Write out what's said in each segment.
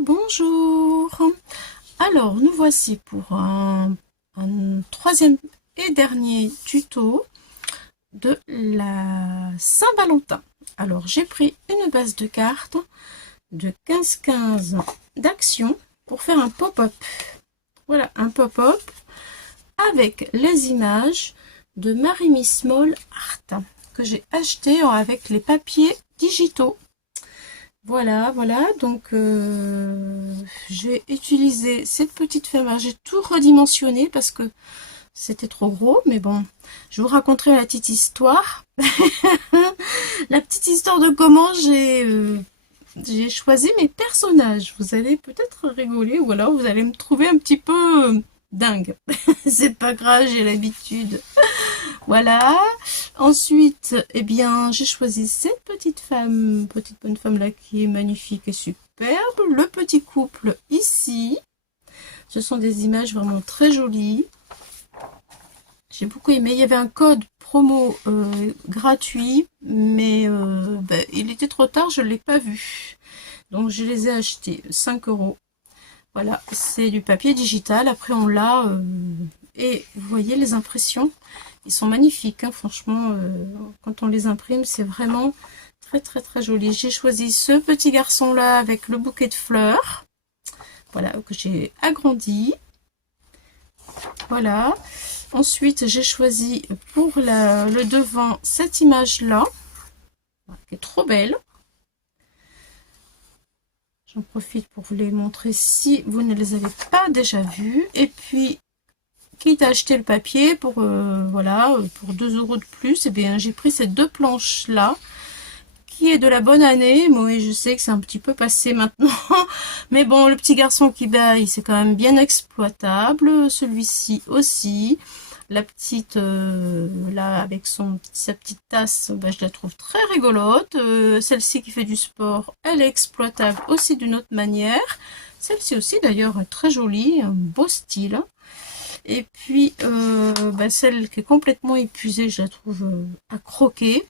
bonjour. Alors, nous voici pour un troisième et dernier tuto de la Saint-Valentin. Alors, j'ai pris une base de cartes de 15-15 d'action pour faire un pop-up. Voilà, un pop-up avec les images de Marie-Miss Moll Art que j'ai acheté avec les papiers digitaux. Voilà, donc j'ai utilisé cette petite ferme. J'ai tout redimensionné parce que c'était trop gros, mais bon, je vous raconterai la petite histoire. La petite histoire de comment j'ai choisi mes personnages. Vous allez peut-être rigoler ou alors vous allez me trouver un petit peu dingue. C'est pas grave, j'ai l'habitude. Voilà. Ensuite, eh bien, j'ai choisi cette petite bonne femme là qui est magnifique et superbe. Le petit couple ici. Ce sont des images vraiment très jolies. J'ai beaucoup aimé. Il y avait un code promo gratuit, mais il était trop tard, je ne l'ai pas vu. Donc, je les ai achetés 5 €. Voilà, c'est du papier digital. Après, on l'a. Et vous voyez les impressions. Ils sont magnifiques, hein, franchement, quand on les imprime, c'est vraiment très joli. J'ai choisi ce petit garçon-là avec le bouquet de fleurs, voilà, que j'ai agrandi. Voilà. Ensuite, j'ai choisi pour le devant cette image-là, qui est trop belle. J'en profite pour vous les montrer si vous ne les avez pas déjà vues. Et puis, quitte à acheter le papier pour voilà, pour 2 € de plus, et bien j'ai pris ces deux planches là qui est de la bonne année. Moi, je sais que c'est un petit peu passé maintenant, mais bon, le petit garçon qui baille, c'est quand même bien exploitable. Celui-ci aussi. La petite là avec sa petite tasse, je la trouve très rigolote. Celle-ci qui fait du sport, elle est exploitable aussi d'une autre manière. Celle-ci aussi d'ailleurs est très jolie, un beau style. Et puis, celle qui est complètement épuisée, je la trouve à croquer.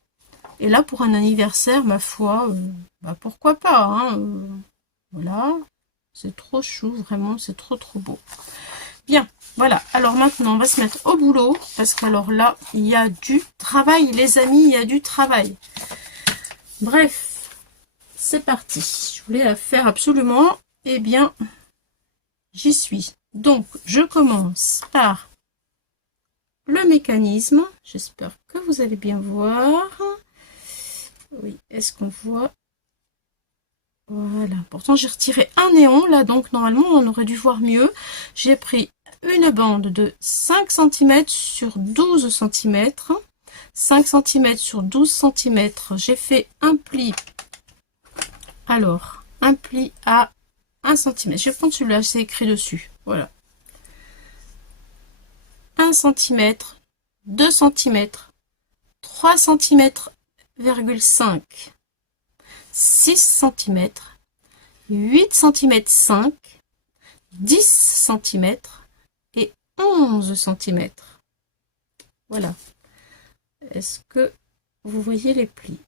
Et là, pour un anniversaire, ma foi, pourquoi pas, hein, voilà, c'est trop chou, vraiment, c'est trop beau. Bien, voilà. Alors maintenant, on va se mettre au boulot, parce qu'alors là, il y a du travail, les amis, il y a du travail. Bref, c'est parti. Je voulais la faire absolument, eh bien, j'y suis. Donc, je commence par le mécanisme. J'espère que vous allez bien voir. Oui, est-ce qu'on voit? Voilà. Pourtant, j'ai retiré un néon, là, donc normalement, on aurait dû voir mieux. J'ai pris une bande de 5 cm sur 12 cm. 5 cm sur 12 cm. J'ai fait un pli. Alors, un pli à 1 cm. Je vais prendre celui-là, c'est écrit dessus. Voilà. 1 cm, 2 cm, 3 cm,5, 6 cm, 8 cm 5, 10 cm et 11 cm. Voilà. Est-ce que vous voyez les plis?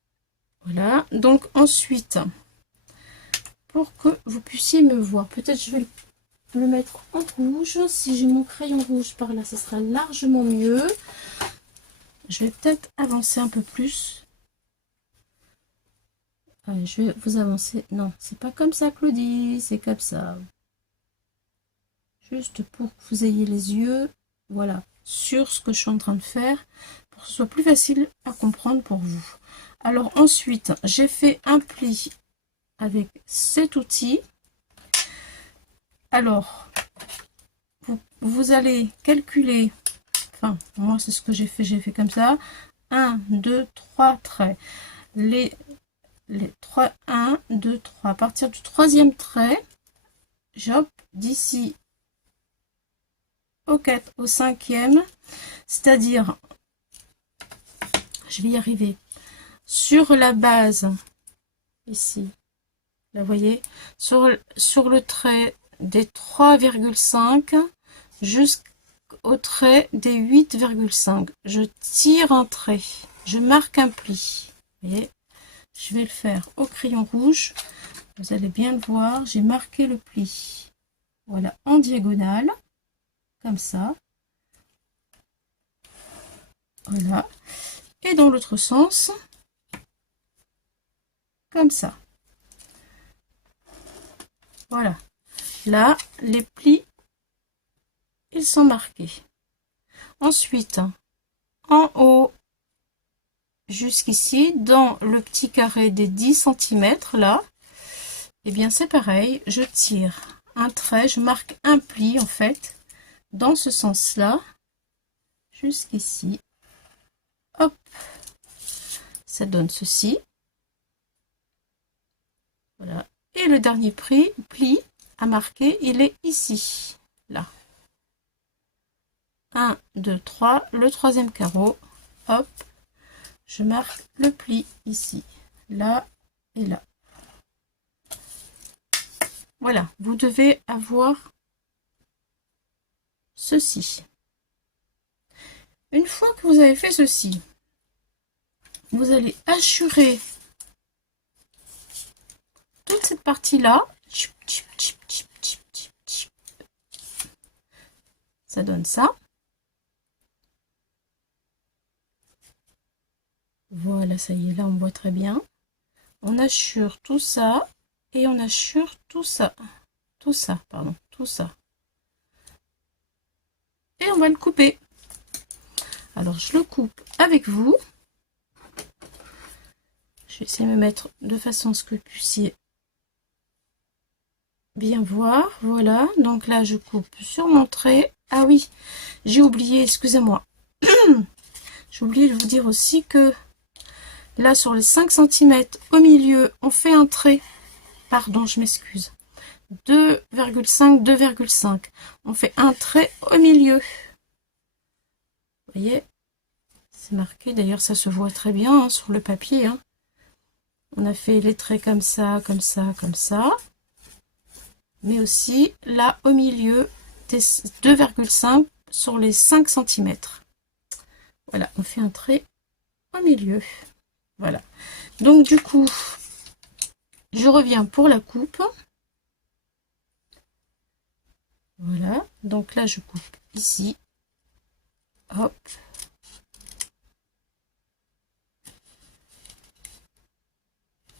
Voilà. Donc ensuite, pour que vous puissiez me voir, peut-être je vais le mettre en rouge. Si j'ai mon crayon rouge par là, ce sera largement mieux. Je vais peut-être avancer un peu plus. Allez, je vais vous avancer. Non, c'est pas comme ça, Claudie, c'est comme ça. Juste pour que vous ayez les yeux, voilà, sur ce que je suis en train de faire, pour que ce soit plus facile à comprendre pour vous. Alors ensuite, j'ai fait un pli avec cet outil. Alors, vous allez calculer, enfin, moi c'est ce que j'ai fait comme ça, 1, 2, 3 traits. Les 3, 1, 2, 3. À partir du troisième trait, j'hop, d'ici au cinquième, c'est-à-dire, je vais y arriver, sur la base, ici, là, vous voyez, sur le trait des 3,5 jusqu'au trait des 8,5. Je tire un trait, je marque un pli. Vous voyez, je vais le faire au crayon rouge Vous allez bien le voir, j'ai marqué le pli. Voilà, en diagonale, comme ça. Voilà. Et dans l'autre sens, comme ça. Voilà. Là, les plis, ils sont marqués. Ensuite, en haut, jusqu'ici, dans le petit carré des 10 cm, là, et bien c'est pareil, je tire un trait, je marque un pli, en fait, dans ce sens-là, jusqu'ici. Hop, ça donne ceci. Voilà. Et le dernier pli à marquer, il est ici, là. 1, 2, 3, le troisième carreau, hop, je marque le pli ici, là et là. Voilà, vous devez avoir ceci. Une fois que vous avez fait ceci, vous allez hachurer toute cette partie-là. Ça donne ça. Voilà, ça y est, là on voit très bien. On hachure tout ça et on hachure tout ça. Tout ça, pardon, tout ça. Et on va le couper. Alors je le coupe avec vous. Je vais essayer de me mettre de façon à ce que vous puissiez bien voir. Voilà, donc là je coupe sur mon trait. Ah oui, j'ai oublié, excusez-moi. J'ai oublié de vous dire aussi que là sur les 5 cm au milieu, on fait un trait. Pardon, je m'excuse. 2,5, 2,5. On fait un trait au milieu. Vous voyez, c'est marqué. D'ailleurs, ça se voit très bien hein, sur le papier. Hein. On a fait les traits comme ça, comme ça, comme ça. Mais aussi là au milieu des 2,5 sur les 5 cm. Voilà, on fait un trait au milieu. Voilà. Donc du coup, je reviens pour la coupe. Voilà. Donc là, je coupe ici. Hop.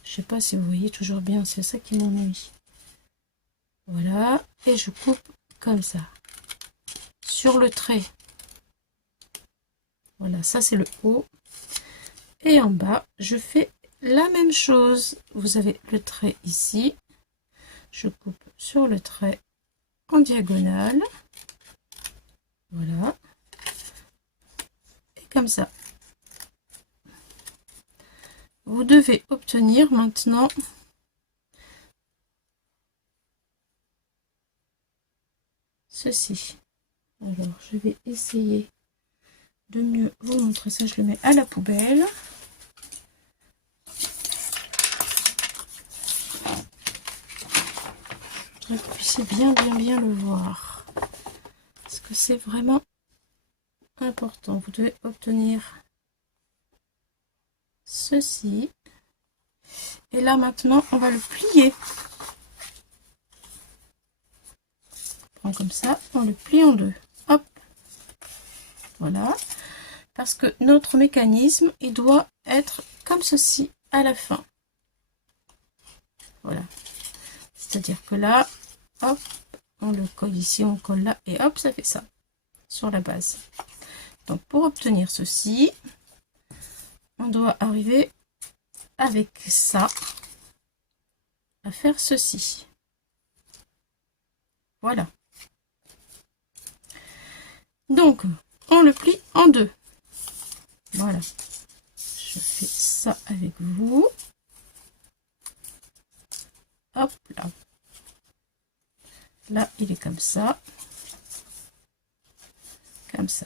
Je sais pas si vous voyez toujours bien, c'est ça qui m'ennuie. Voilà. Et je coupe comme ça. Sur le trait. Voilà, ça c'est le haut. Et en bas, je fais la même chose. Vous avez le trait ici. Je coupe sur le trait en diagonale. Voilà. Et comme ça. Vous devez obtenir maintenant ceci. Alors, je vais essayer de mieux vous montrer ça. Je le mets à la poubelle. Je voudrais que vous puissiez bien le voir. Parce que c'est vraiment important. Vous devez obtenir ceci. Et là, maintenant, on va le plier. On prend comme ça, on le plie en deux. Hop. Voilà. Parce que notre mécanisme, il doit être comme ceci à la fin. Voilà. C'est-à-dire que là, hop, on le colle ici, on colle là, et hop, ça fait ça, sur la base. Donc, pour obtenir ceci, on doit arriver avec ça, à faire ceci. Voilà. Donc, on le plie en deux. Voilà. Je fais ça avec vous. Hop là. Là, il est comme ça. Comme ça.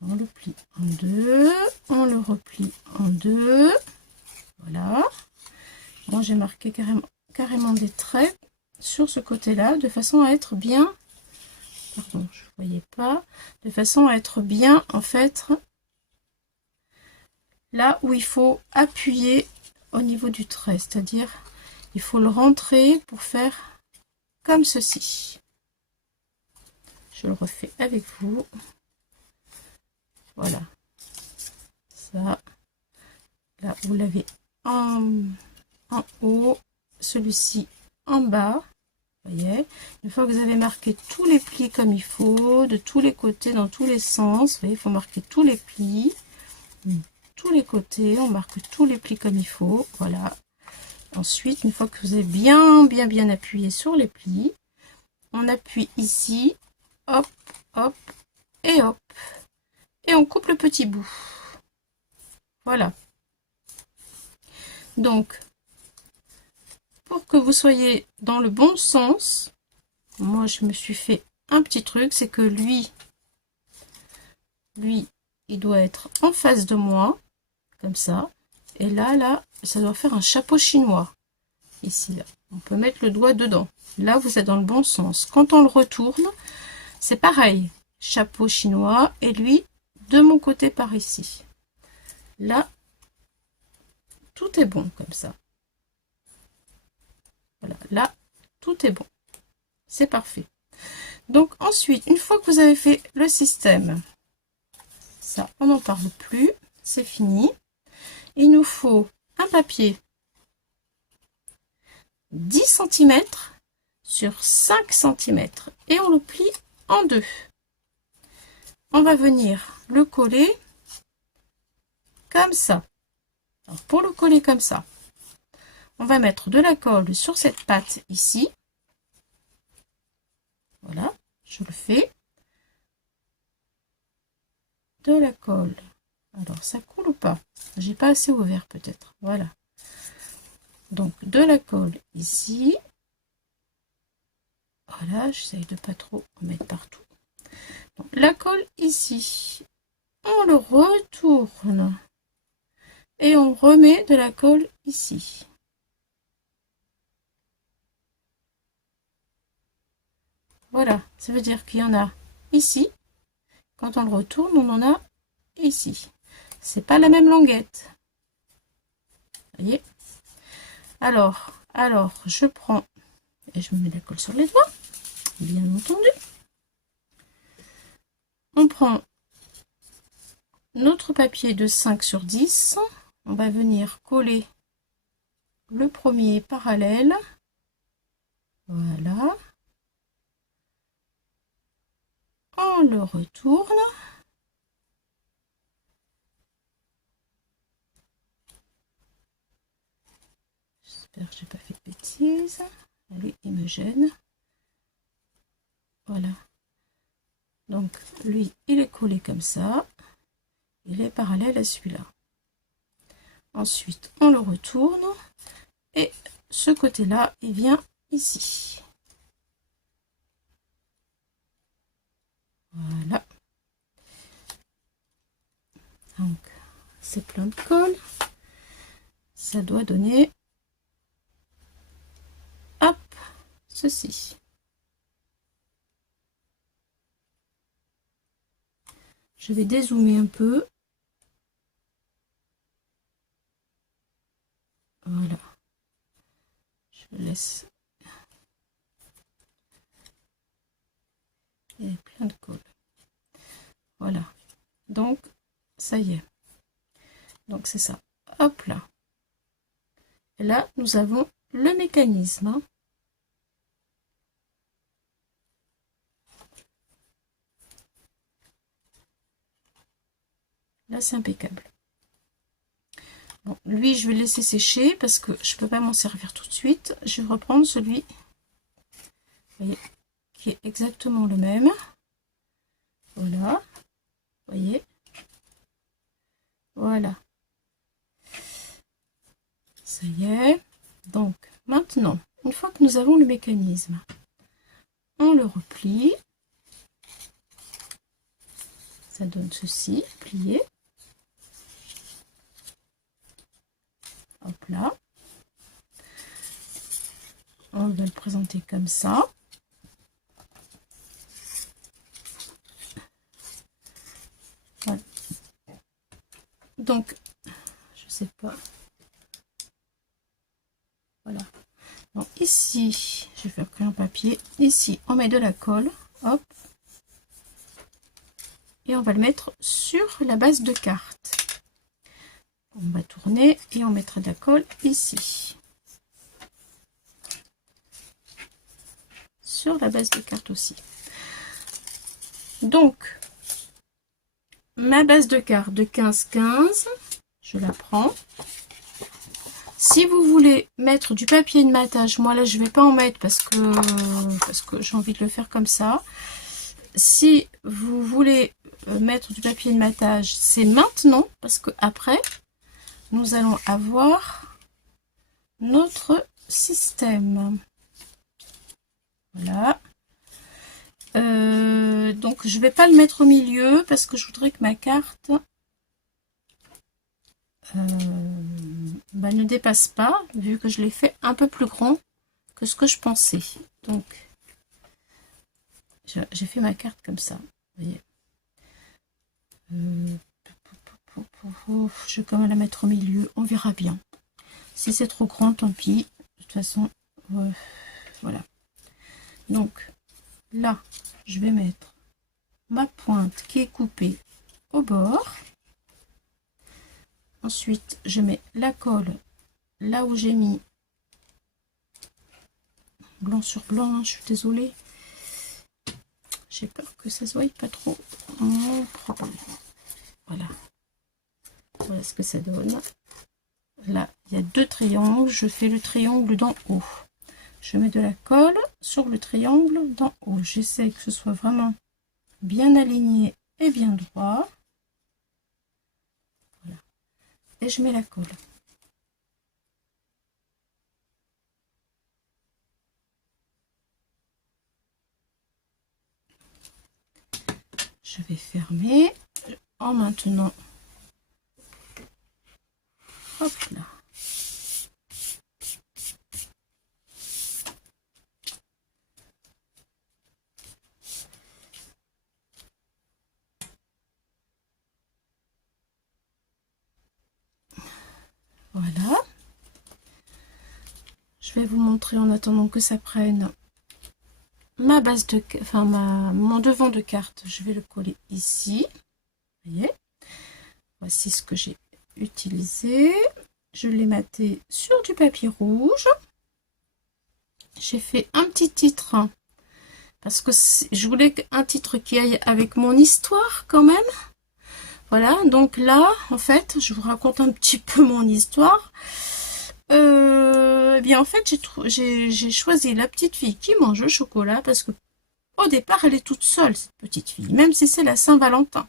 On le plie en deux. On le replie en deux. Voilà. Moi, j'ai marqué carrément des traits sur ce côté-là, de façon à être bien... Pardon, je ne voyais pas. De façon à être bien, en fait, là où il faut appuyer au niveau du trait. C'est-à-dire il faut le rentrer pour faire comme ceci. Je le refais avec vous. Voilà. Ça. Là, vous l'avez en haut. Celui-ci en bas. Vous voyez, une fois que vous avez marqué tous les plis comme il faut, de tous les côtés, dans tous les sens, vous voyez, il faut marquer tous les plis, tous les côtés, on marque tous les plis comme il faut, voilà. Ensuite, une fois que vous avez bien appuyé sur les plis, on appuie ici, hop, hop, et hop, et on coupe le petit bout. Voilà. Donc, pour que vous soyez dans le bon sens, moi je me suis fait un petit truc, c'est que lui, il doit être en face de moi, comme ça. Et là, ça doit faire un chapeau chinois. Ici, là. On peut mettre le doigt dedans. Là, vous êtes dans le bon sens. Quand on le retourne, c'est pareil. Chapeau chinois. Et lui, de mon côté, par ici. Là, tout est bon, comme ça. Voilà, là, tout est bon. C'est parfait. Donc, ensuite, une fois que vous avez fait le système, ça, on n'en parle plus. C'est fini. Il nous faut un papier 10 cm sur 5 cm et on le plie en deux. On va venir le coller comme ça. Alors, pour le coller comme ça, on va mettre de la colle sur cette patte ici. Voilà, je le fais. De la colle. Alors, ça coule ou pas? J'ai pas assez ouvert peut-être. Voilà. Donc, de la colle ici. Voilà, j'essaye de pas trop en mettre partout. Donc, la colle ici. On le retourne. Et on remet de la colle ici. Voilà, ça veut dire qu'il y en a ici. Quand on le retourne, on en a ici. C'est pas la même languette. Vous voyez? Alors, je prends et je me mets la colle sur les doigts, bien entendu. On prend notre papier de 5 sur 10. On va venir coller le premier parallèle. Voilà. On le retourne. J'espère que j'ai pas fait de bêtises. Lui, il me gêne. Voilà. Donc, lui, il est collé comme ça. Il est parallèle à celui-là. Ensuite, on le retourne. Et ce côté-là, il vient ici. Voilà. Donc, c'est plein de colle. Ça doit donner, hop, ceci. Je vais dézoomer un peu. Voilà. Je laisse. Il y a plein de colle. Voilà. Donc, ça y est. Donc, c'est ça. Hop là. Et là, nous avons le mécanisme. Hein. Là, c'est impeccable. Bon, lui, je vais le laisser sécher parce que je ne peux pas m'en servir tout de suite. Je vais reprendre celui, vous voyez, qui est exactement le même. Voilà. Vous voyez. Voilà. Ça y est. Donc, maintenant, une fois que nous avons le mécanisme, on le replie. Ça donne ceci, plié. Hop là. On va le présenter comme ça. Voilà. Donc, je sais pas. Voilà. ici, je vais faire crayon papier. Ici, on met de la colle. Hop. Et on va le mettre sur la base de carte. On va tourner et on mettra de la colle ici. Sur la base de carte aussi. Donc, ma base de carte de 15-15, je la prends. Si vous voulez mettre du papier de matage, moi là je vais pas en mettre parce que j'ai envie de le faire comme ça. Si vous voulez mettre du papier de matage, c'est maintenant parce que après nous allons avoir notre système. Voilà. Donc je vais pas le mettre au milieu parce que je voudrais que ma carte ne dépasse pas, vu que je l'ai fait un peu plus grand que ce que je pensais. Donc j'ai fait ma carte comme ça, vous voyez. Je vais quand même la mettre au milieu, on verra bien. Si c'est trop grand, tant pis. De toute façon, voilà. Donc là, je vais mettre ma pointe qui est coupée au bord. Ensuite, je mets la colle là où j'ai mis blanc sur blanc. Je suis désolée. J'ai peur que ça se voie pas trop. Voilà. Voilà ce que ça donne. Là, il y a deux triangles. Je fais le triangle d'en haut. Je mets de la colle sur le triangle d'en haut. J'essaie que ce soit vraiment bien aligné et bien droit. Voilà. Et je mets la colle. Je vais fermer en maintenant. Hop là. Voilà. Je vais vous montrer en attendant que ça prenne ma base de, enfin mon devant de carte. Je vais le coller ici. Vous voyez. Voici ce que j'ai utilisé. Je l'ai maté sur du papier rouge. J'ai fait un petit titre parce que je voulais un titre qui aille avec mon histoire quand même. Voilà, donc là, en fait, je vous raconte un petit peu mon histoire. Eh bien, en fait, j'ai choisi la petite fille qui mange le chocolat parce que au départ, elle est toute seule, cette petite fille, même si c'est la Saint-Valentin.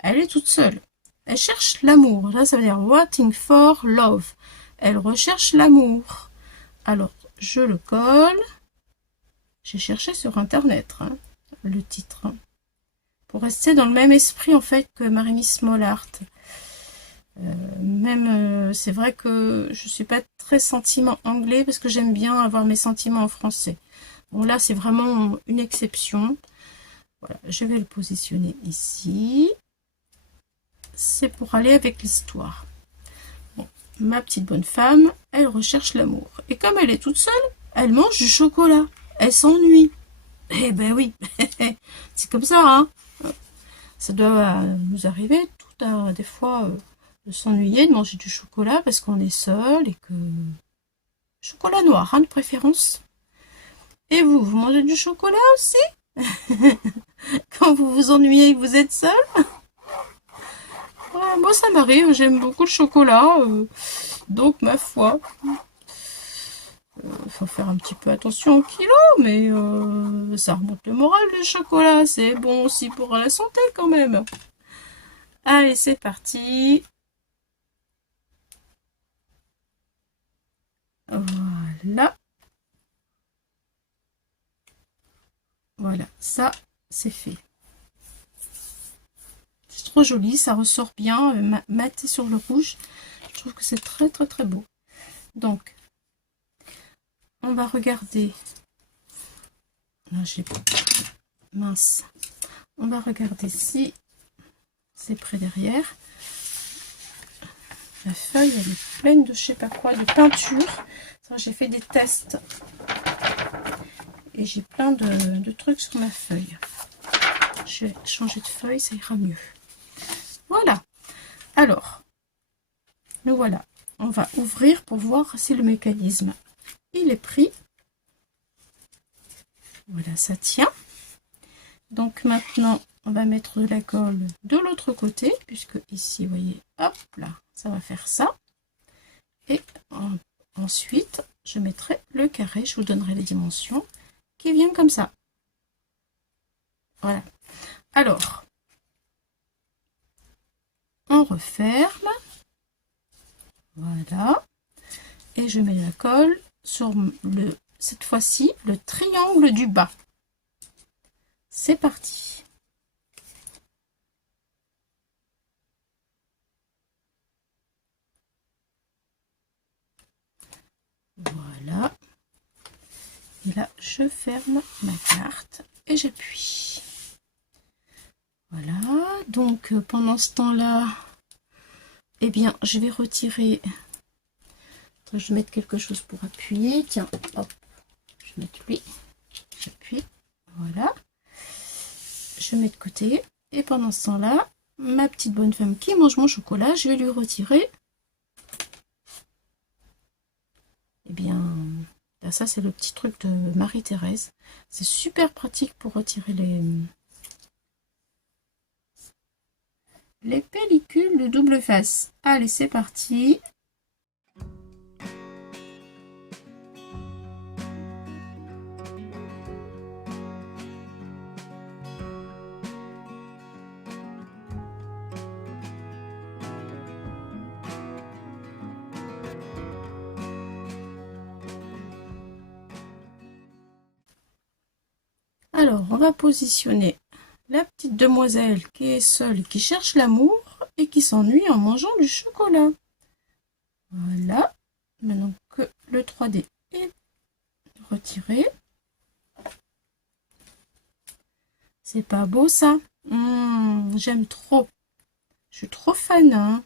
Elle est toute seule. Elle cherche l'amour. Là, ça veut dire waiting for love. Elle recherche l'amour. Alors, je le colle. J'ai cherché sur Internet le titre. Pour rester dans le même esprit, en fait, que Marie-Miss Mollart. C'est vrai que je suis pas très sentiment anglais parce que j'aime bien avoir mes sentiments en français. Bon, là, c'est vraiment une exception. Voilà, je vais le positionner ici. C'est pour aller avec l'histoire. Bon, ma petite bonne femme, elle recherche l'amour. Et comme elle est toute seule, elle mange du chocolat. Elle s'ennuie. Eh ben oui, c'est comme ça, hein. Ça doit nous arriver tout à des fois de s'ennuyer, de manger du chocolat parce qu'on est seul et que... Chocolat noir, hein, de préférence. Et vous, vous mangez du chocolat aussi? Quand vous vous ennuyez et que vous êtes seul? Moi, ça m'arrive, j'aime beaucoup le chocolat, donc ma foi, faut faire un petit peu attention au kilo, mais ça remonte le moral, le chocolat, c'est bon aussi pour la santé quand même. Allez, c'est parti. Voilà. Voilà, ça, c'est fait. C'est trop joli, ça ressort bien, maté sur le rouge. Je trouve que c'est très très très beau. Donc, on va regarder. Là, j'ai mince. On va regarder si c'est près derrière. La feuille, elle est pleine de je sais pas quoi, de peinture. J'ai fait des tests. Et j'ai plein de trucs sur ma feuille. Je vais changer de feuille, ça ira mieux. Voilà. Alors, le voilà. On va ouvrir pour voir si le mécanisme, il est pris. Voilà, ça tient. Donc maintenant, on va mettre de la colle de l'autre côté, puisque ici, vous voyez, hop là, ça va faire ça. Et ensuite, je mettrai le carré, je vous donnerai les dimensions, qui viennent comme ça. Voilà. Alors, on referme. Voilà. Et je mets la colle sur cette fois-ci, le triangle du bas. C'est parti. Voilà. Et là, je ferme ma carte et j'appuie. Voilà. Donc, pendant ce temps-là, eh bien, je vais retirer. Je vais mettre quelque chose pour appuyer. Tiens, hop. Je vais mettre lui. J'appuie. Voilà. Je mets de côté. Et pendant ce temps-là, ma petite bonne femme qui mange mon chocolat, je vais lui retirer. Eh bien, là, ça, c'est le petit truc de Marie-Thérèse. C'est super pratique pour retirer les pellicules de double face. Allez, c'est parti. Alors, on va positionner la petite demoiselle qui est seule, qui cherche l'amour et qui s'ennuie en mangeant du chocolat. Voilà. Maintenant que le 3D est retiré. C'est pas beau ça? J'aime trop. Je suis trop fan. Hein.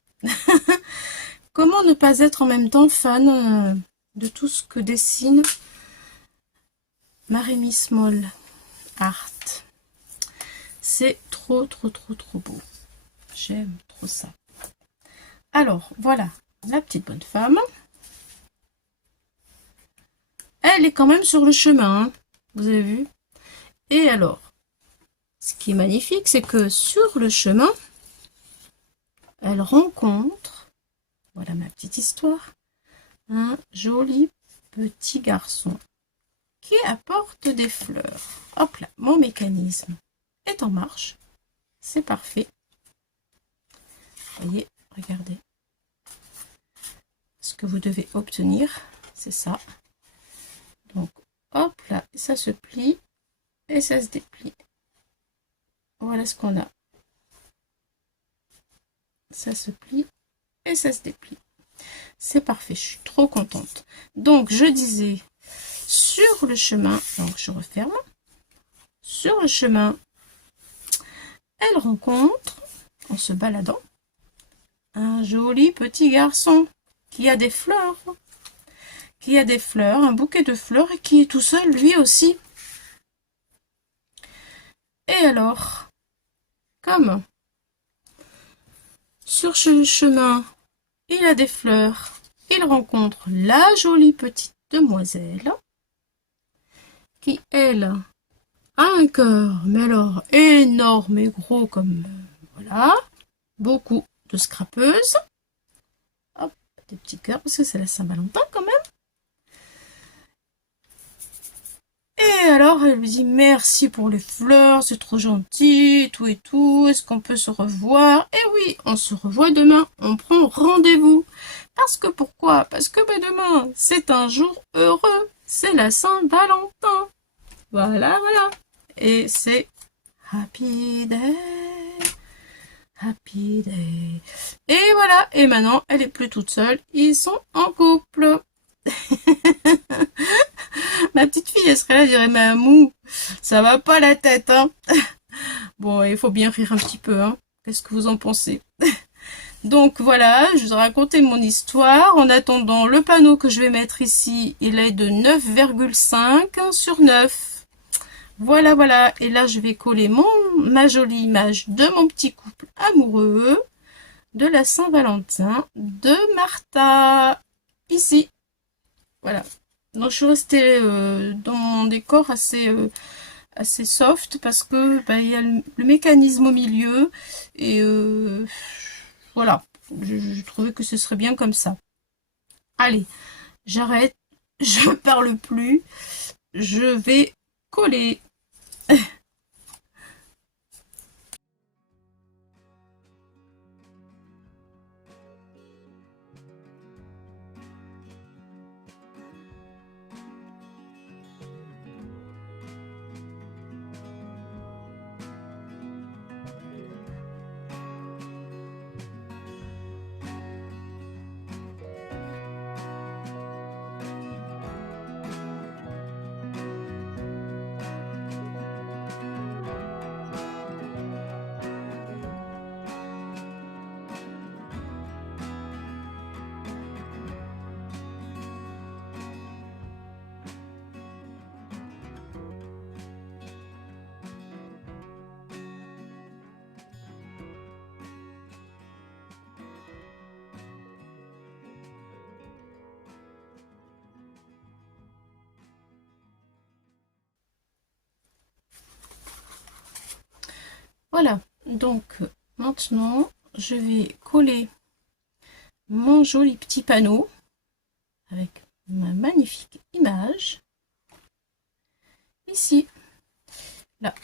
Comment ne pas être en même temps fan de tout ce que dessine Marie Small Art? C'est trop beau. J'aime trop ça. Alors, voilà, la petite bonne femme. Elle est quand même sur le chemin, hein, vous avez vu? Et alors, ce qui est magnifique, c'est que sur le chemin, elle rencontre, voilà ma petite histoire, un joli petit garçon qui apporte des fleurs. Hop là, mon mécanisme est en marche. C'est parfait. Vous voyez, regardez. Ce que vous devez obtenir, c'est ça. Donc, hop là, ça se plie et ça se déplie. Voilà ce qu'on a. Ça se plie et ça se déplie. C'est parfait, je suis trop contente. Donc, je disais, sur le chemin, donc je referme. Sur le chemin, elle rencontre, en se baladant, un joli petit garçon qui a des fleurs. Qui a des fleurs, un bouquet de fleurs et qui est tout seul lui aussi. Et alors, comme sur ce chemin, il a des fleurs, il rencontre la jolie petite demoiselle qui, elle, a un cœur, mais alors énorme et gros comme, voilà, beaucoup de scrapeuses. Hop, des petits cœurs, parce que c'est la Saint-Valentin quand même. Et alors, elle lui dit merci pour les fleurs, c'est trop gentil, tout et tout, est-ce qu'on peut se revoir? Eh oui, on se revoit demain, on prend rendez-vous. Parce que pourquoi? Parce que demain, c'est un jour heureux, c'est la Saint-Valentin. Voilà, voilà. Et c'est Happy Day, Happy Day. Et voilà, et maintenant, elle est plus toute seule, ils sont en couple. Ma petite fille, elle serait là, elle dirait, mais Amou, ça va pas la tête, hein. Bon, il faut bien rire un petit peu, hein. Qu'est-ce que vous en pensez? Donc voilà, je vous ai raconté mon histoire. En attendant, le panneau que je vais mettre ici, il est de 9,5 sur 9. Voilà, voilà. Et là, je vais coller ma jolie image de mon petit couple amoureux de la Saint-Valentin de Martha. Ici. Voilà. Donc, je suis restée dans mon décor assez soft parce que il y a le mécanisme au milieu et voilà, je trouvais que ce serait bien comme ça. Allez, j'arrête, je parle plus, je vais coller. Voilà, donc maintenant je vais coller mon joli petit panneau avec ma magnifique image ici, là.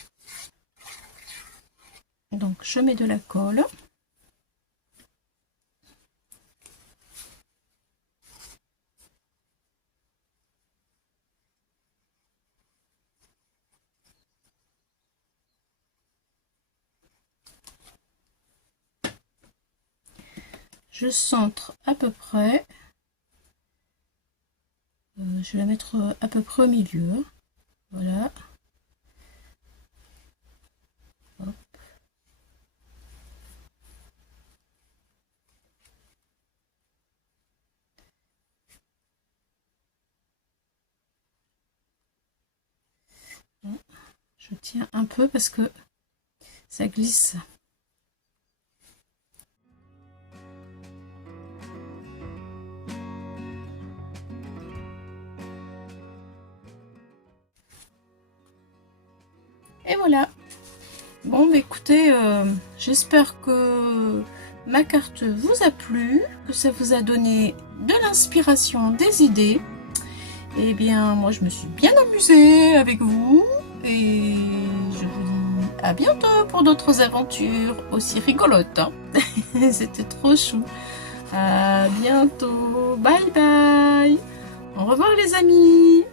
Donc je mets de la colle. Je centre à peu près. Je vais la mettre à peu près au milieu. Voilà. Hop. Je tiens un peu parce que ça glisse. Et voilà. Bon, bah écoutez, j'espère que ma carte vous a plu, que ça vous a donné de l'inspiration, des idées. Eh bien, moi, je me suis bien amusée avec vous. Et je vous dis à bientôt pour d'autres aventures aussi rigolotes, hein. C'était trop chou. À bientôt. Bye bye. Au revoir les amis.